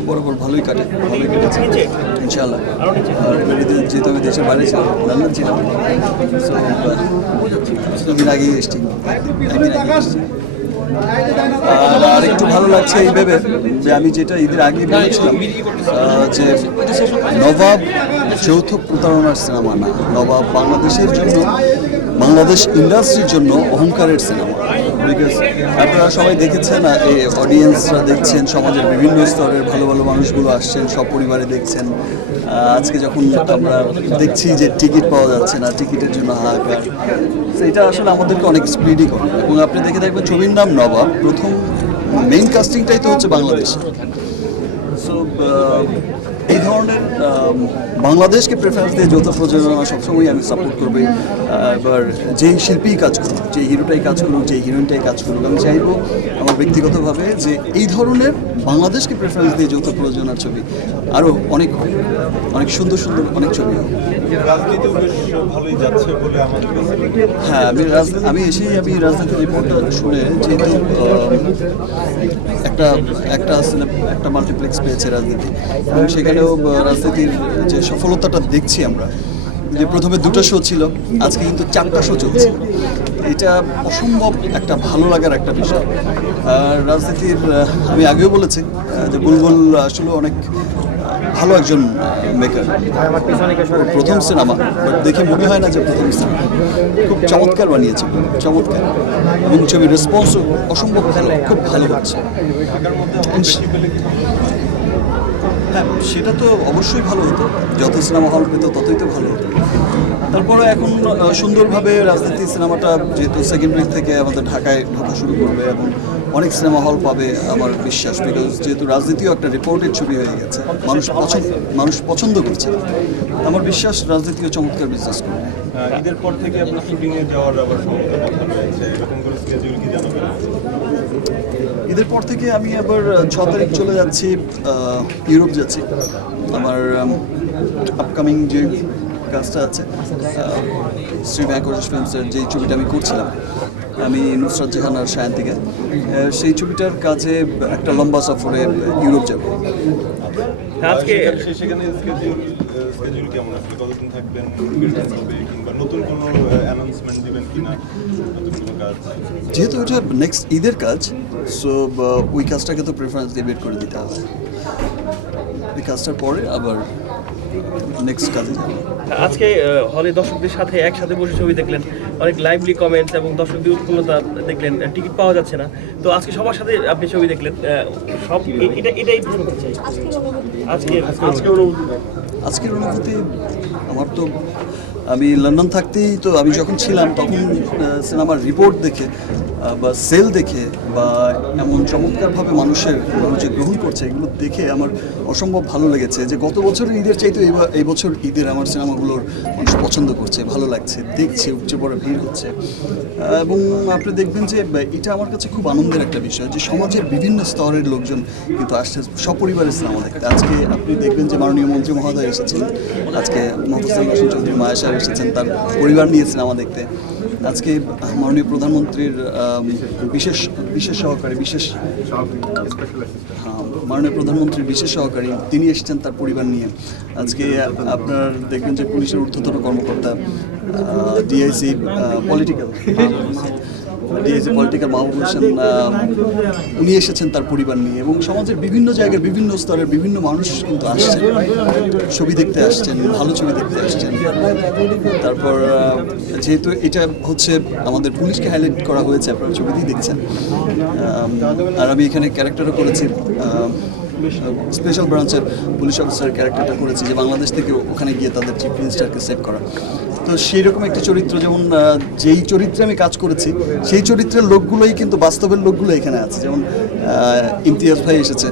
বরাবর ভালোই কাটে ভালোই কেটেছে। ইনশাল্লাহ আর যেহেতু আমি দেশের বাইরে ছিলাম আগেই এসছি আর একটু ভালো লাগছে এই ভেবে যে আমি যেটা ঈদের আগে আহ, যে নবাব যৌথ প্রতারণার সিনেমা না নবাব বাংলাদেশের জন্য বাংলাদেশ ইন্ডাস্ট্রির জন্য অহংকারের সিনেমা। বিকজ আপনারা সবাই দেখেছেন এই অডিয়েন্সরা দেখছেন, সমাজের বিভিন্ন স্তরের ভালো ভালো মানুষগুলো আসছেন, সব পরিবারে দেখছেন। আজকে যখন আমরা দেখছি যে টিকিট পাওয়া যাচ্ছে না টিকিটের জন্য হাহাকার। এটা আসলে আমাদেরকে অনেক স্পিডই করে। এবং আপনি দেখে দেখবেন ছবির নাম নবাব। প্রথম মেইন কাস্টিংটাই তো হচ্ছে বাংলাদেশ। সো ধরনের বাংলাদেশকে প্রেফারেন্স দিয়ে যৌথ প্রযোজনা সবসময় আমি সাপোর্ট করব। এবার যেই শিল্পীই কাজ করুক যে হিরোটাই কাজ করুক যে হিরোইনটাই কাজ করুক আমি চাইব আমার ব্যক্তিগতভাবে যে এই ধরনের বাংলাদেশকে প্রেফারেন্স দিয়ে যৌথ প্রযোজনার ছবি আরও অনেক অনেক সুন্দর সুন্দর অনেক ছবি হোক। হয়। আমি আমি এসেই আমি রাজনীতির রিপোর্টটা শুনে যেহেতু একটা একটা একটা মাল্টিপ্লেক্স পেয়েছে রাজনীতি। এবং সেখানেও রাজনীতির যে সফলতাটা দেখছি আমরা, যে প্রথমে দুটো শো ছিল, আজকে কিন্তু চারটা শো চলছে। এটা অসম্ভব একটা ভালো লাগার একটা বিষয়। আর রাজনীতির আমি আগেও বলেছি যে বুলবুল আসলে অনেক ভালো একজন মেকার প্রথম সিনেমা দেখে মনে হয় না যে প্রথম সিনেমা খুব চমৎকার বানিয়েছে, চমৎকার। এবং ছবির রেসপন্সও অসম্ভব খুব ভালো হচ্ছে। হ্যাঁ সেটা তো অবশ্যই ভালো হতো। যত সিনেমা হল পেত, ততই তো ভালো হতো। তারপরে এখন সুন্দরভাবে রাজনীতি সিনেমাটা যেহেতু সেকেন্ড উইক থেকে আমাদের ঢাকায় ঢোকা শুরু করবে এবং অনেক সিনেমা হল পাবে, আমার বিশ্বাস বিকজ যেহেতু রাজনীতিও একটা রিপোর্টেড ছবি হয়ে গেছে, মানুষ পছন্দ মানুষ পছন্দ করছে আমার বিশ্বাস, রাজনীতিও চমৎকার বিজনেস করবে। ঈদের পর থেকে আপনার শুটিংয়ে যাওয়ার আবার সম্ভাবনা রয়েছে, এরকম করে স্কেজুল কি জানাবেন? ঈদের পর থেকে আমি আবার ছ তারিখ চলে যাচ্ছি ইউরোপ যাচ্ছি। আমার আপকামিং যে কাজটা আছে শ্রী ব্যাঙ্করেশ ফিল্মসের যে ছবিটা আমি করছিলাম আমি নুসরাত জাহান আর সায়ন্তিকা আহ, সেই ছবিটার কাজে একটা লম্বা সফরে ইউরোপ যাব। আজকে সেখানে- স্কেজুল কেমন আসলে কতদিন থাকবেন? কিংবা নতুন কোনো অ্যানাউন্সমেন্ট দিবেন কিনা? যেহেতু এটা নেক্সট ঈদের কাজ সো ওই কাজটাকে তো প্রেফারেন্স দিয়ে বের করে দিতে হবে। এই কাজটার পরে আবার নেক্সট কাজে যাব। আজকে হলে দর্শকদের সাথে একসাথে বসে ছবি দেখলেন অনেক লাইভলি কমেন্টস এবং দর্শকদের উৎফুল্লতা দেখলেন টিকিট পাওয়া যাচ্ছে না। তো আজকে সবার সাথে আপনি ছবি দেখলেন সব এটা এটাই আজকে আজকে আজকের অনুভূতি আমার তো আমি লন্ডন থাকতেই তো আমি যখন ছিলাম তখন সিনেমার রিপোর্ট দেখে বা সেল দেখে বা এমন চমৎকারভাবে মানুষের মানুষ যে গ্রহণ করছে, এগুলো দেখে আমার অসম্ভব ভালো লেগেছে যে গত বছরের ঈদের চাইতে এই বছর ঈদের আমার সিনেমাগুলোর মানুষ পছন্দ করছে, ভালো লাগছে, দেখছে, উপচে পড়ে ভিড় হচ্ছে। এবং আপনি দেখবেন যে এটা আমার কাছে খুব আনন্দের একটা বিষয় যে সমাজের বিভিন্ন স্তরের লোকজন কিন্তু আসছে, সপরিবারের সিনেমা দেখতে। আজকে আপনি দেখবেন যে মাননীয় মন্ত্রী মহোদয় এসেছেন আজকে মহসিন হোসেন চৌধুরী মায়া সাহেব এসেছেন তার পরিবার নিয়ে সিনেমা দেখতে। আজকে মাননীয় প্রধানমন্ত্রীর বিশেষ বিশেষ সহকারী, বিশেষ মাননীয় প্রধানমন্ত্রীর বিশেষ সহকারী, তিনি এসেছেন তার পরিবার নিয়ে। আজকে আপনার দেখবেন যে পুলিশের ঊর্ধ্বতন কর্মকর্তা DIC political DIC political Mahbub Hossain উনি এসেছেন তার পরিবার নিয়ে এবং সমাজের বিভিন্ন জায়গার বিভিন্ন স্তরের বিভিন্ন মানুষ কিন্তু আসছেন। ছবি দেখতে আসছেন, ভালো ছবি দেখতে আসছেন। তারপর যেহেতু এটা হচ্ছে আমাদের পুলিশকে হাইলাইট করা হয়েছে, আপনারা ছবিতেই দেখছেন। আর আমি এখানে ক্যারেক্টারও করেছি স্পেশাল ব্রাঞ্চের পুলিশ অফিসার ক্যারেক্টারটা করেছি যে বাংলাদেশ থেকে ওখানে গিয়ে তাদের চিফ মিনিস্টারকে সেভ করা। তো সেই রকম একটি চরিত্র, যেমন যেই চরিত্রে আমি কাজ করেছি, সেই চরিত্রের লোকগুলোই কিন্তু বাস্তবের লোকগুলো এখানে আছে। যেমন ইমতিয়াজ ভাই এসেছে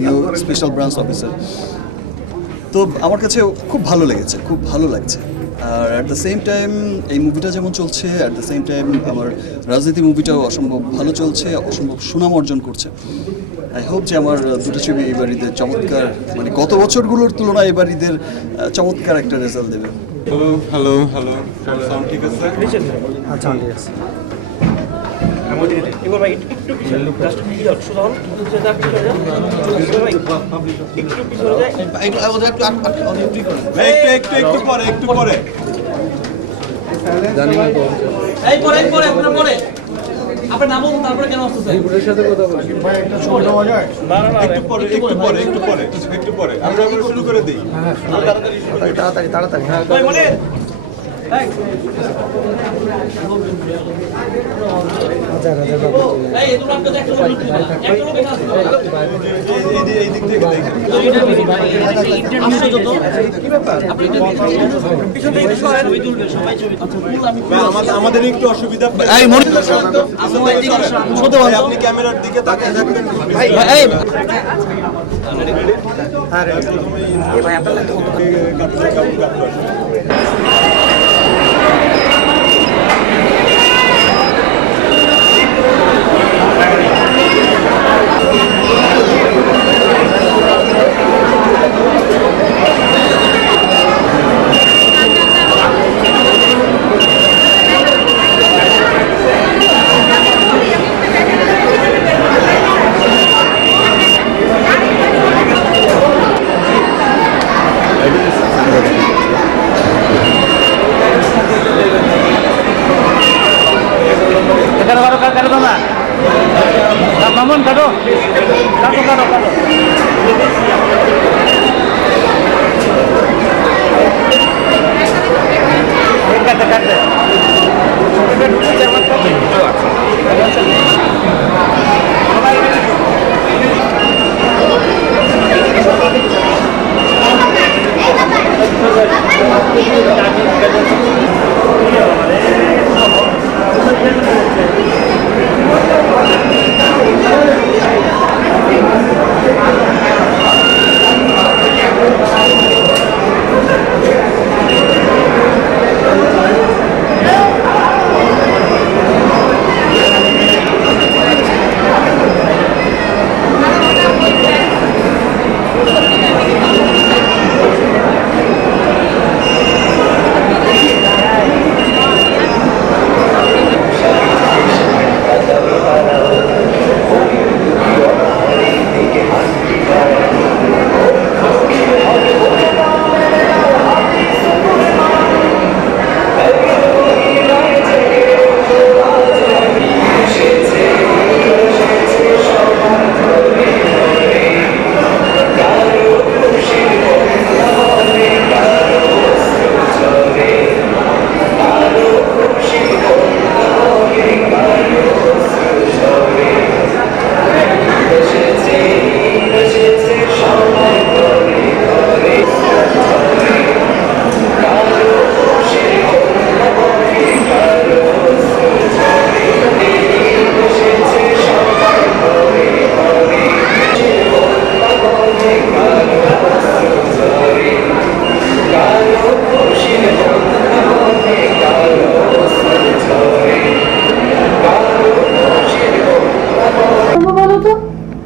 নিউ স্পেশাল ব্রাঞ্চ অফিসার তো আমার কাছে খুব ভালো লেগেছে, খুব ভালো লাগছে। আর অ্যাট দ্য সেম টাইম এই মুভিটা যেমন চলছে অ্যাট দ্য সেম টাইম আমার রাজনীতি মুভিটাও অসম্ভব ভালো চলছে, অসম্ভব সুনাম অর্জন করছে। আই হোপ যে আমার দুটো ছবি এবার ঈদের চমৎকার মানে গত বছরগুলোর তুলনায় এবার ঈদের চমৎকার একটা রেজাল্ট দেবে। হ্যালো হ্যালো হ্যালো সাউন্ড ঠিক আছে? এবার ভাই একটু- একটু পিছনে জাস্ট ক্লিয়ার সোজা হন সোজা যান, পিছনে ভাই, একটু পিছনে যায় ভাই, একটু একটু একটু পরে একটু পরে। এই পরে এই পরে আপনার পরে। আপনার নাম বলুন তারপরে কেন না না একটু পরে একটু পরে একটু পরে একটু পরে। আমরা শুরু করে দিই। তাড়াতাড়ি তাড়াতাড়ি তাড়াতাড়ি। এই ভাই, আমাদের একটু অসুবিধা ভাই, আপনি ক্যামেরার দিকে তাকিয়ে থাকবেন কাপড়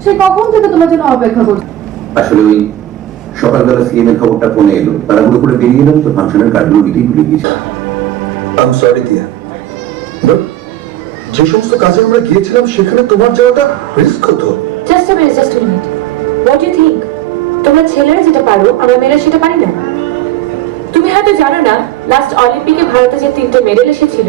সে কখন থেকে তোমার জন্য অপেক্ষা করছে? আসলে ওই সকালবেলা সিএম এর খবরটা ফোনে এলো। তাড়াহুড়ো করে বেরিয়ে এলাম তো ফাংশনের কার্ডগুলো নিতেই ভুলে গেছি আম সরি দিয়া যে সমস্ত কাজে আমরা গিয়েছিলাম সেখানে তোমার যাওয়াটা রিস্ক হতো। Just a minute just a minute what you think তোমরা ছেলেরা যেটা পারো আমরা মেয়েরা সেটা পারি না? তুমি হয়তো জানো না লাস্ট অলিম্পিকে ভারতে যে তিনটে মেডেল এসেছিল।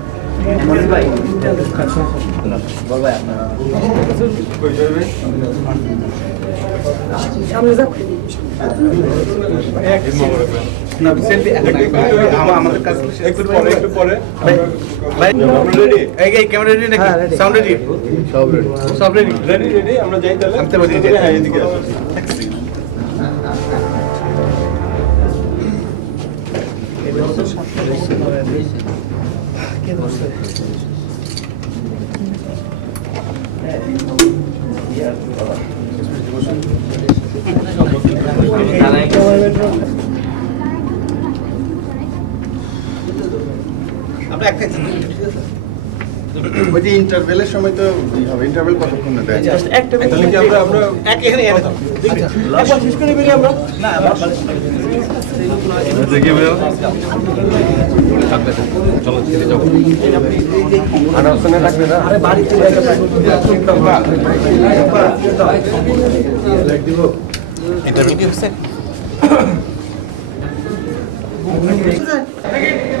একটু পরে আমরা রেডি ক্যামেরা আমরা একটা ওই যে ইন্টারভেলের সময় তো হবে ইন্টারভেল কতক্ষণ দেয়? Just একটা minute তাহলে কি আমরা আমরা এক এখানে একবার শেষ করে বেরিয়ে আমরা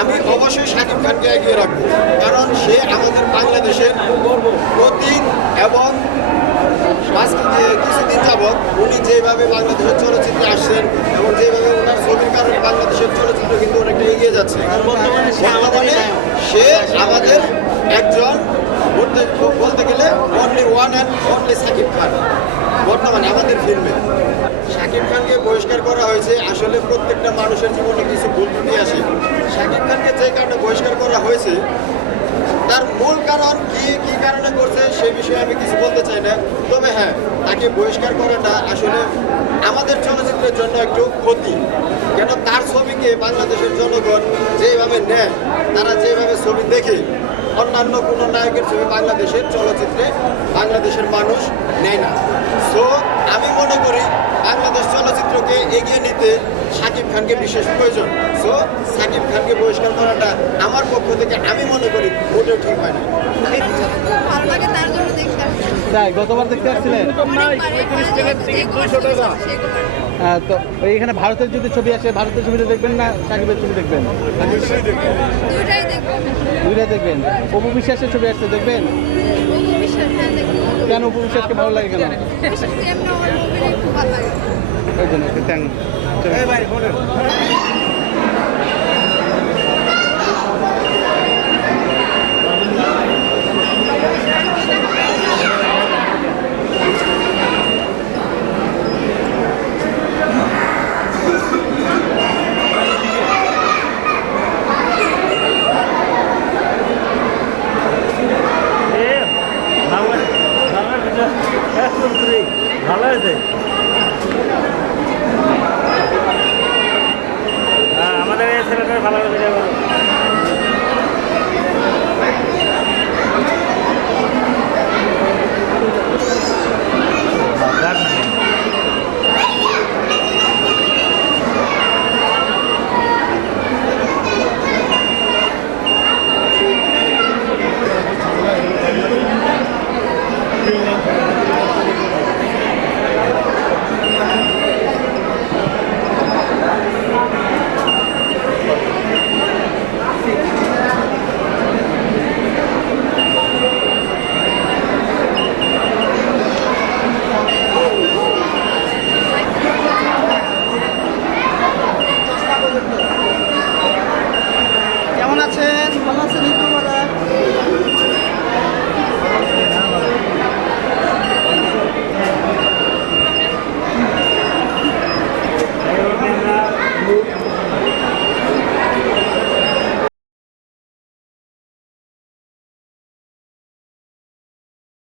আমি অবশ্যই শাকিব খানকে এগিয়ে রাখব। কারণ সে আমাদের বাংলাদেশের প্রতীক এবং কিছুদিন যাবৎ উনি যেভাবে বাংলাদেশের চলচ্চিত্রে আসছেন এবং যেভাবে ওনার ছবির কারণে বাংলাদেশের চলচ্চিত্র কিন্তু অনেকটা এগিয়ে যাচ্ছে। বর্তমানে সে আমাদের একজন বলতে বলতে গেলে only one and only Shakib Khan. বর্তমানে আমাদের ফিল্মে শাকিব খানকে হয়েছে, আসলে প্রত্যেকটা মানুষের জীবনে কিছু ভুল ত্রুটি আসে শাকিব খানকে যে কারণে বহিষ্কার করা হয়েছে, তার মূল কারণ কি কি কারণে করছে সেই বিষয়ে আমি কিছু বলতে চাই না। তবে হ্যাঁ তাকে বহিষ্কার করাটা আসলে আমাদের চলচ্চিত্রের জন্য একটু ক্ষতি। কেন তার ছবিকে বাংলাদেশের জনগণ যেভাবে নেয়, তারা যেভাবে ছবি দেখে, অন্যান্য কোনো নায়কের ছবি বাংলাদেশের চলচ্চিত্রে বাংলাদেশের মানুষ নেয় না। সো আমি মনে করি এগিয়ে নিতে সাকিব খানকে বিশেষ প্রয়োজন। সো সাকিব খানকে বহিষ্কার করাটা আমার পক্ষ থেকে আমি মনে করি মোটেও ঠিক হয় না। ভালো লাগে তার জন্য দেখতে। আসছি। তাই গতবার দেখতে আসছিলেন? তো এখানে ভারতের যদি ছবি আসে ভারতের ছবিটা দেখবেন না সাকিবের ছবি দেখবেন? দুইটাই দেখবেন। অপু বিশ্বাসের ছবি আসছে দেখবেন? হ্যাঁ কেন অপু বিশ্বাসকে ভালো লাগে কেন? ওই জন্য থ্যাংক